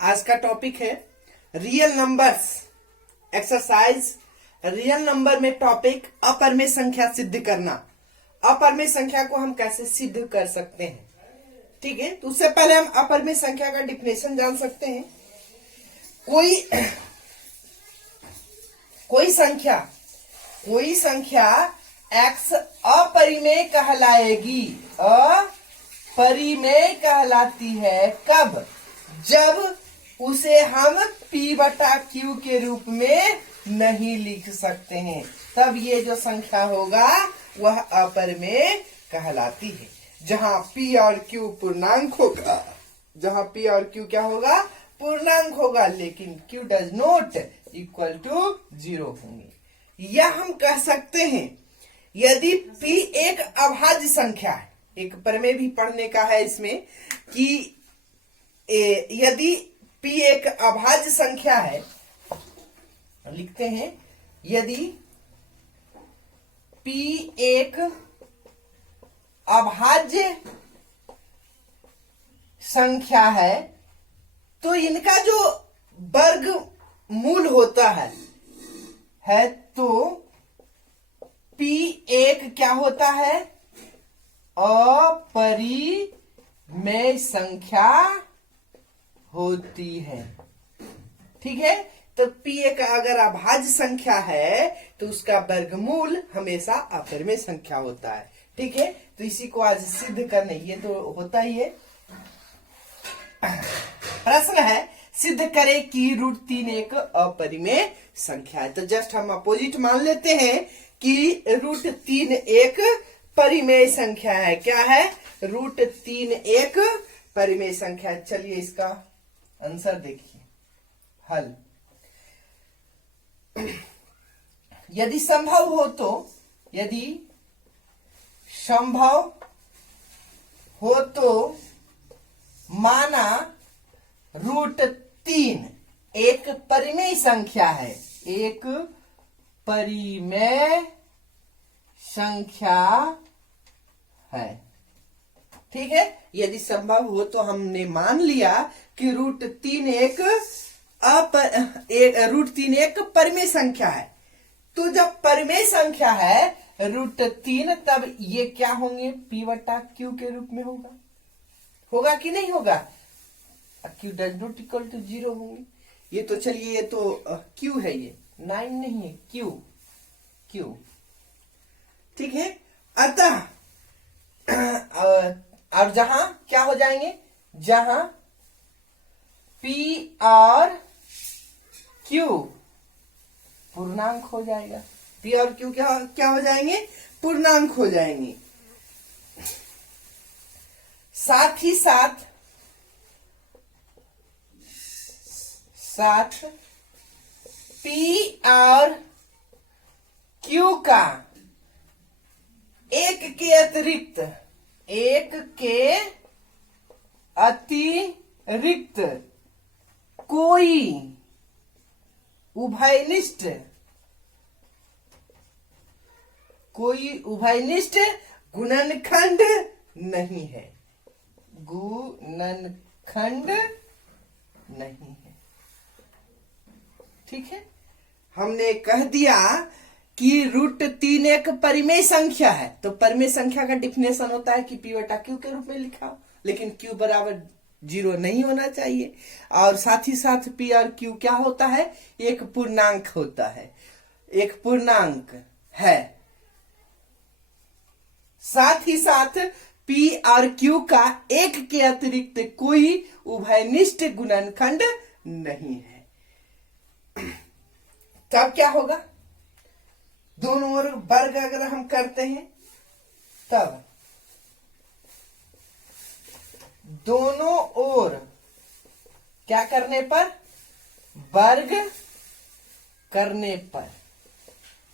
आज का टॉपिक है real numbers exercise. Real number में टॉपिक अपरिमेय संख्या सिद्ध करना। अपरिमेय संख्या को हम कैसे सिद्ध कर सकते हैं, ठीक है। तो उससे पहले हम अपरिमेय संख्या का डिफिनेशन जान सकते हैं। कोई संख्या x अपरिमेय कहलाएगी। अपरिमेय कहलाती है कब? जब उसे हम p/q के रूप में नहीं लिख सकते हैं, तब ये जो संख्या होगा वह अपरिमेय कहलाती है। जहां p और q पूर्णांक होगा, जहां p और q क्या होगा? पूर्णांक होगा, लेकिन q does not equal to 0 होंगे। या हम कह सकते हैं यदि p एक अभाज्य संख्या है, एक प्रमेय भी पढ़ने का है इसमें कि यदि p एक अभाज्य संख्या है, लिखते हैं यदि p एक अभाज्य संख्या है तो इनका जो वर्ग मूल होता है तो p एक क्या होता है? अपरिमेय संख्या होती है, ठीक है। तो p एक अगर अभाज्य संख्या है तो उसका वर्गमूल हमेशा अपरिमेय संख्या होता है, ठीक है। तो इसी को आज सिद्ध करने, ये तो होता ही है। प्रश्न है सिद्ध करें कि √3 एक अपरिमेय संख्या है। तो जस्ट हम अपोजिट मान लेते हैं कि √3 एक परिमेय संख्या है। क्या है? √3 एक परिमेय संख्या है। चलिए इसका आंसर देखिए, हल। यदि संभव हो तो माना √3 एक परिमेय संख्या है, एक परिमेय संख्या है, ठीक है। यदि संभव हो तो हमने मान लिया कि √3 एक परिमेय संख्या है। तो जब परिमेय संख्या है √3, तब ये क्या होंगे? p/q के रूप में होगा कि नहीं होगा? q does not equal to 0 होंगे। ये तो चलिए, ये तो q है, ये 9 नहीं है, q, ठीक है। अतः और जहां क्या हो जाएंगे? जहां p और q पूर्णांक हो जाएगा, p और q क्या हो जाएंगे? पूर्णांक हो जाएंगे। साथ ही साथ p और q का एक के अतिरिक्त कोई उभयनिष्ठ गुणनखंड नहीं है, ठीक है। हमने कह दिया कि √3 एक परिमेय संख्या है, तो परिमेय संख्या का डिफिनेशन होता है कि p/q के रूप में लिखा हो, लेकिन q बराबर 0 नहीं होना चाहिए। और साथ ही साथ p और q क्या होता है? एक पूर्णांक होता है, एक पूर्णांक है। साथ ही साथ p और q का एक के अतिरिक्त कोई उभयनिष्ठ गुणनखंड नहीं है। तब क्या होगा? दोनों ओर वर्ग अगर हम करते हैं, तब दोनों ओर क्या करने पर? वर्ग करने पर।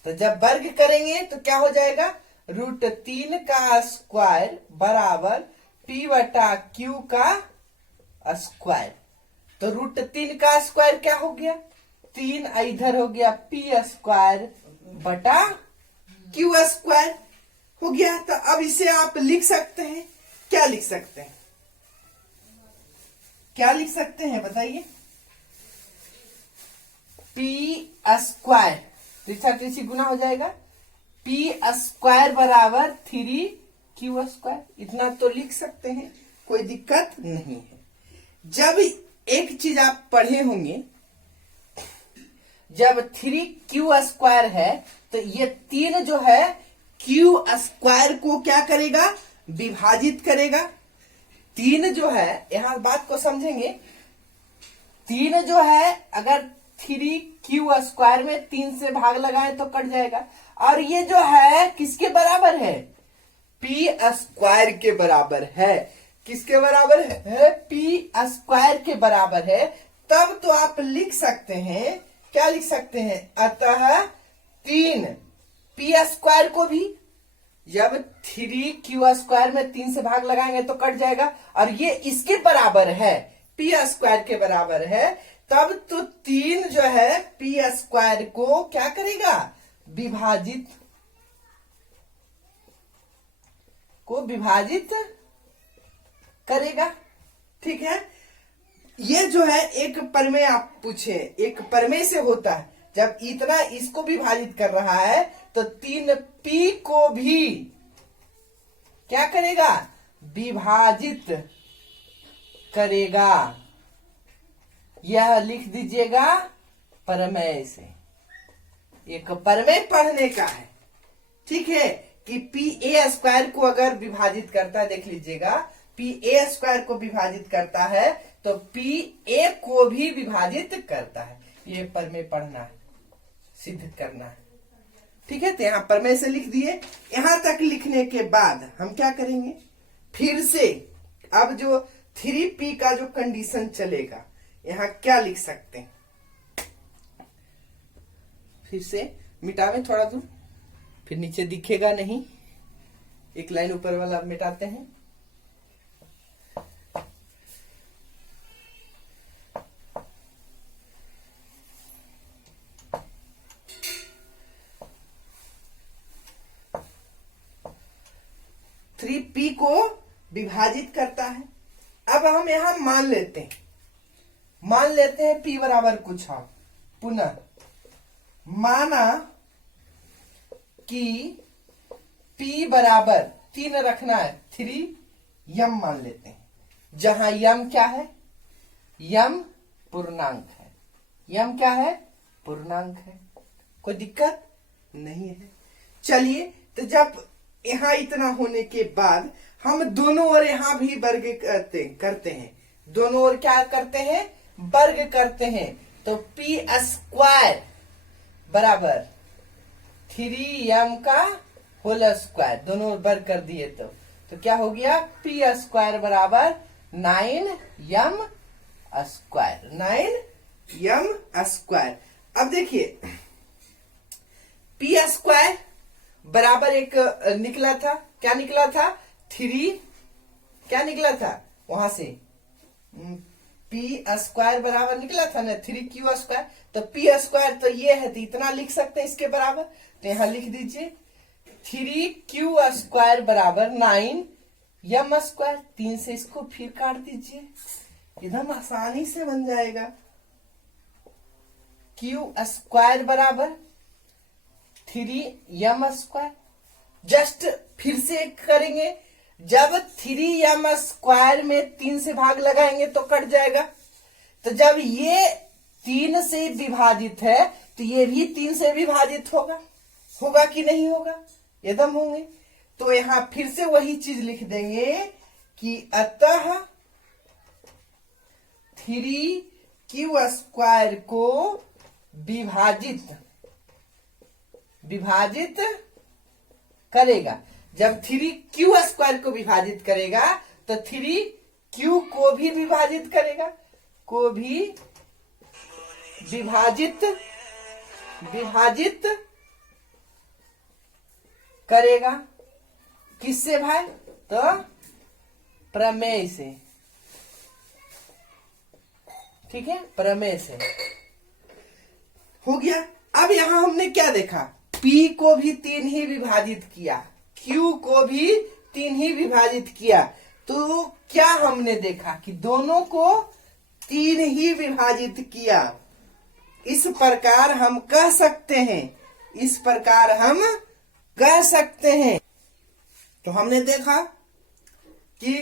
तो जब वर्ग करेंगे तो क्या हो जाएगा? √3 का स्क्वायर बराबर p/q का स्क्वायर। तो √3 का स्क्वायर क्या हो गया? 3, इधर हो गया p² बटा q² हो गया। तो अब इसे आप लिख सकते हैं, क्या लिख सकते हैं? क्या लिख सकते हैं बताइए? पी स्क्वायर, त्रिछा त्रिछी गुना हो जाएगा, पी स्क्वायर बराबर 3q स्क्वायर, इतना तो लिख सकते हैं, कोई दिक्कत नहीं है। जब एक चीज आप पढ़े होंगे, जब 3q स्क्वायर है तो ये 3 जो है q स्क्वायर को क्या करेगा? विभाजित करेगा। 3 जो है, यहां बात को समझेंगे, 3 जो है अगर 3q स्क्वायर में 3 से भाग लगाए तो कट जाएगा, और ये जो है किसके बराबर है? पी स्क्वायर के बराबर है। किसके बराबर है? पी स्क्वायर के बराबर है। तब तो आप लिख सकते हैं, क्या लिख सकते हैं? अतः 3 पी स्क्वायर को भी, जब 3q स्क्वायर में 3 से भाग लगाएंगे तो कट जाएगा, और ये इसके बराबर है, पी स्क्वायर के बराबर है, तब तो 3 जो है पी स्क्वायर को क्या करेगा? विभाजित करेगा। ठीक है, ये जो है एक प्रमेय आप पूछे, एक प्रमेय से होता है, जब इतना इसको विभाजित कर रहा है तो 3p को भी क्या करेगा? विभाजित करेगा। यह लिख दीजिएगा प्रमेय से, एक प्रमेय पढ़ने का है। ठीक है, कि पी ए स्क्वायर को अगर विभाजित करता है, देख लीजिएगा, पी ए स्क्वायर को विभाजित करता है तो पी ए को भी विभाजित करता है। ये प्रमेय पढ़ना है, सिद्ध करना है। ठीक है, तो यहां प्रमेय से लिख दिए। यहां तक लिखने के बाद हम क्या करेंगे? फिर से अब जो 3p का जो कंडीशन चलेगा, यहां क्या लिख सकते हैं? फिर से मिटावे थोड़ा दूर, फिर नीचे दिखेगा नहीं, एक लाइन ऊपर वाला मिटाते हैं। थ्री पी को विभाजित करता है। अब हम यहां मान लेते हैं p बराबर कुछ है। पुनः माना कि p बराबर 3 रखना है, 3 यम मान लेते हैं, जहां यम क्या है? यम पूर्णांक है। यम क्या है? पूर्णांक है। कोई दिक्कत नहीं है। चलिए, तो जब यहां इतना होने के बाद हम दोनों ओर यहां भी वर्ग करते हैं, दोनों ओर क्या करते हैं? वर्ग करते हैं। तो पी स्क्वायर बराबर 3m का होल स्क्वायर, दोनों ओर वर्ग कर दिए तो क्या हो गया? पी स्क्वायर बराबर 9m स्क्वायर, 9m स्क्वायर। अब देखिए, पी स्क्वायर बराबर एक निकला था, क्या निकला था? 3, क्या निकला था वहां से? पी स्क्वायर बराबर निकला था ना 3q स्क्वायर, तो पी स्क्वायर तो ये है, तो इतना लिख सकते हैं इसके बराबर, तो यहां लिख दीजिए 3q स्क्वायर बराबर 9m स्क्वायर। 3 से इसको फिर काट दीजिए, एकदम आसानी से बन जाएगा। q स्क्वायर बराबर 3m स्क्वायर। जस्ट फिर से करेंगे, जब 3m स्क्वायर में 3 से भाग लगाएंगे तो कट जाएगा, तो जब ये 3 से विभाजित है तो ये भी 3 से विभाजित होगा कि नहीं होगा? एकदम होंगे। तो यहां फिर से वही चीज लिख देंगे कि अतः 3q स्क्वायर को विभाजित करेगा। जब 3q स्क्वायर को विभाजित करेगा तो 3q को भी विभाजित करेगा, विभाजित करेगा। किससे भाई? तो प्रमेय से। ठीक है, प्रमेय से हो गया। अब यहां हमने क्या देखा? P को भी 3 ही विभाजित किया, Q को भी 3 ही विभाजित किया, तो क्या हमने देखा कि दोनों को 3 ही विभाजित किया। इस प्रकार हम कह सकते हैं, इस प्रकार हम कह सकते हैं। तो हमने देखा कि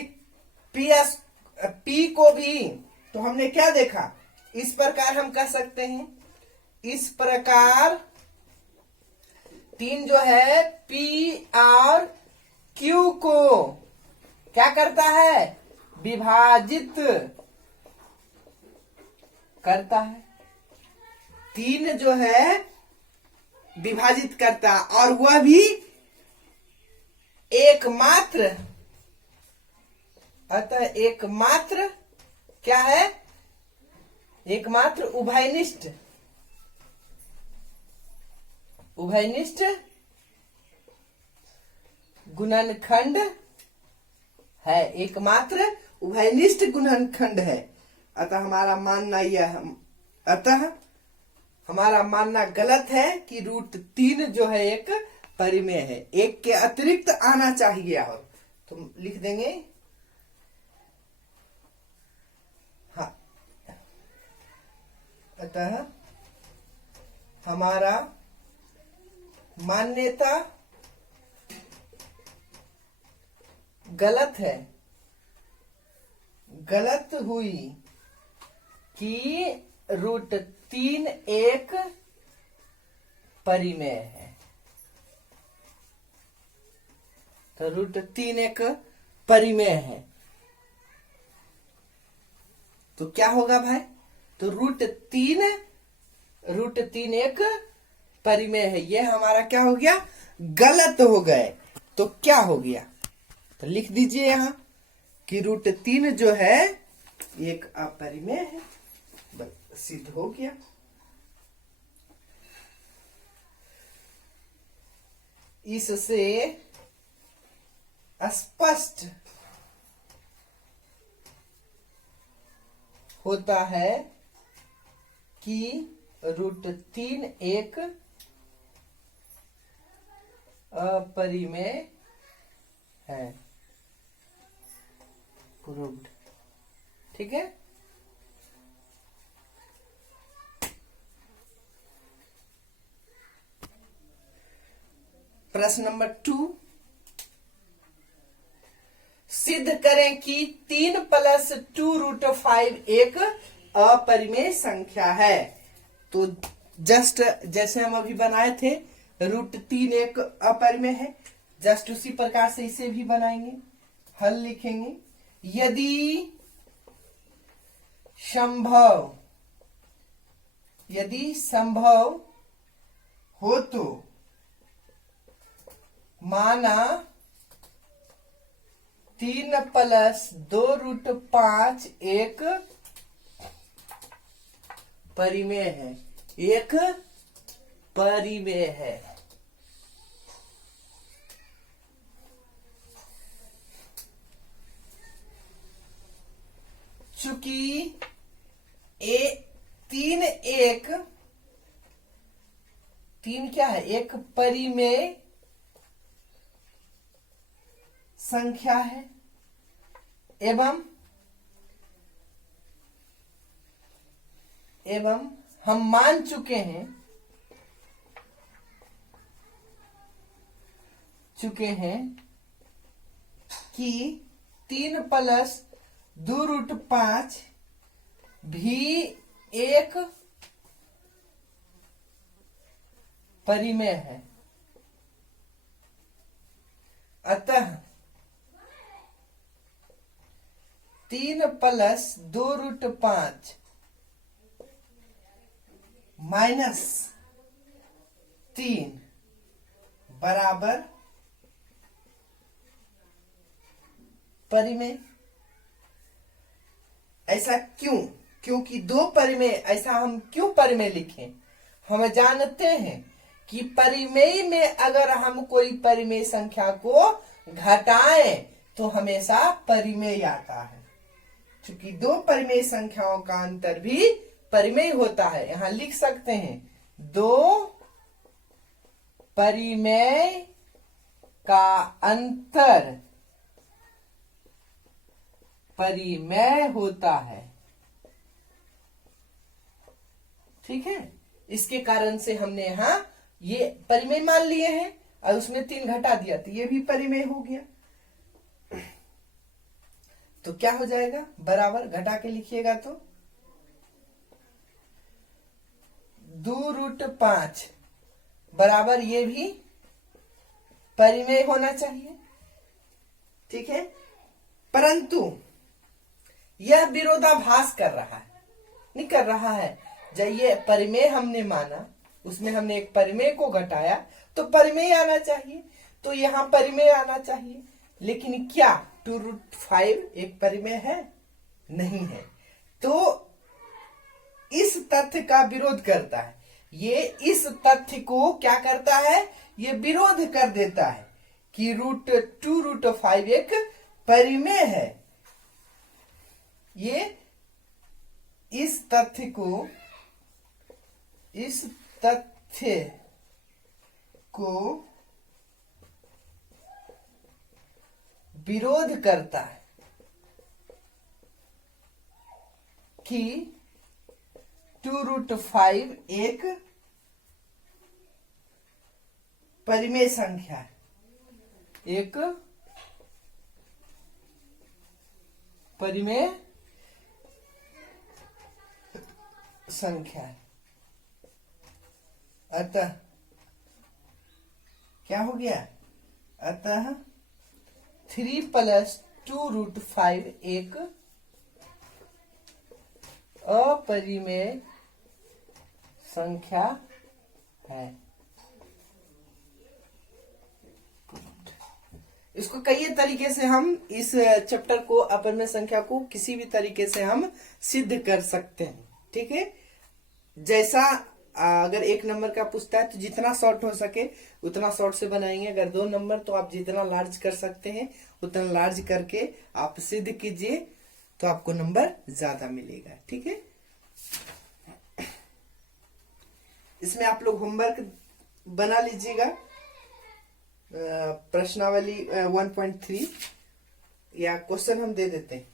पी को भी, तो हमने क्या देखा, इस प्रकार हम कह सकते हैं, इस प्रकार 3 जो है पी और क्यू को क्या करता है, विभाजित करता है। 3 जो है विभाजित करता, और वह भी एकमात्र, अतः एकमात्र क्या है, एकमात्र उभयनिष्ठ, उभयनिष्ठ गुणनखंड है, एकमात्र उभयनिष्ठ गुणनखंड है। अतः हमारा मानना यह, अतः हमारा मानना गलत है कि √3 जो है एक परिमेय है, एक के अतिरिक्त आना चाहिए। और तो लिख देंगे, हाँ, अतः हमारा मान्यता गलत है, गलत हुई कि √3 एक परिमेय है। तो √3 एक परिमेय है, तो क्या होगा भाई, तो √3 एक परिमेय है। यह हमारा क्या हो गया, गलत हो गए। तो क्या हो गया, तो लिख दीजिए यहां कि √3 जो है एक अपरिमेय है, बस सिद्ध हो गया। इससे स्पष्ट होता है कि √3 एक अपरिमेय है। प्रूव्ड, ठीक है। प्रश्न नंबर 2, सिद्ध करें कि 3 + 2√5 एक अपरिमेय संख्या है। तो जस्ट जैसे हम अभी बनाए थे, √3 एक अपरिमेय है, जस्ट उसी प्रकार से इसे भी बनाएंगे, हल लिखेंगे। यदि संभव हो तो माना 3 + 2√5 एक परिमेय है, एक परिमेय है। चूंकि 3 क्या है, एक परिमेय संख्या है, एवं हम मान चुके हैं कि 3 + 2√5 भी एक परिमेय है। अतः 3 + 2√5 - 3 बराबर परिमेय। ऐसा क्यों, क्योंकि 2 परिमेय, ऐसा हम क्यों परिमेय लिखें, हम जानते हैं कि परिमेय में अगर हम कोई परिमेय संख्या को घटाएं तो हमेशा परिमेय आता है। क्योंकि 2 परिमेय संख्याओं का अंतर भी परिमेय होता है। यहां लिख सकते हैं 2 परिमेय का अंतर परिमेय होता है। ठीक है, इसके कारण से हमने यहाँ ये परिमेय मान लिए हैं और उसमें 3 घटा दिया तो ये भी परिमेय हो गया। तो क्या हो जाएगा, बराबर घटा के लिखिएगा तो 2√5 बराबर ये भी परिमेय होना चाहिए। ठीक है, परंतु यह विरोधाभास कर रहा है, नहीं कर रहा है। जब ये परिमेय हमने माना, उसमें हमने एक परिमेय को घटाया तो परिमेय आना चाहिए, तो यहाँ परिमेय आना चाहिए। लेकिन क्या 2√5 एक परिमेय है? नहीं है। तो इस तथ्य का विरोध करता है, ये इस तथ्य को क्या करता है, ये विरोध कर देता है कि 2√5 एक परिमेय है। ये इस तथ्य को विरोध करता है कि 2√5 एक परिमेय संख्या है, एक परिमेय संख्या है। अतः क्या हो गया, अतः 3 + 2√5 एक अपरिमेय संख्या है। इसको कई तरीके से हम इस चैप्टर को, अपरिमेय संख्या को किसी भी तरीके से हम सिद्ध कर सकते हैं। ठीक है, जैसा अगर 1 नंबर का पूछता है तो जितना शॉर्ट हो सके उतना शॉर्ट से बनाएंगे। अगर 2 नंबर तो आप जितना लार्ज कर सकते हैं उतना लार्ज करके आप सिद्ध कीजिए तो आपको नंबर ज्यादा मिलेगा। ठीक है, इसमें आप लोग होमवर्क बना लीजिएगा। प्रश्नावली 1.3 या क्वेश्चन हम दे देते हैं।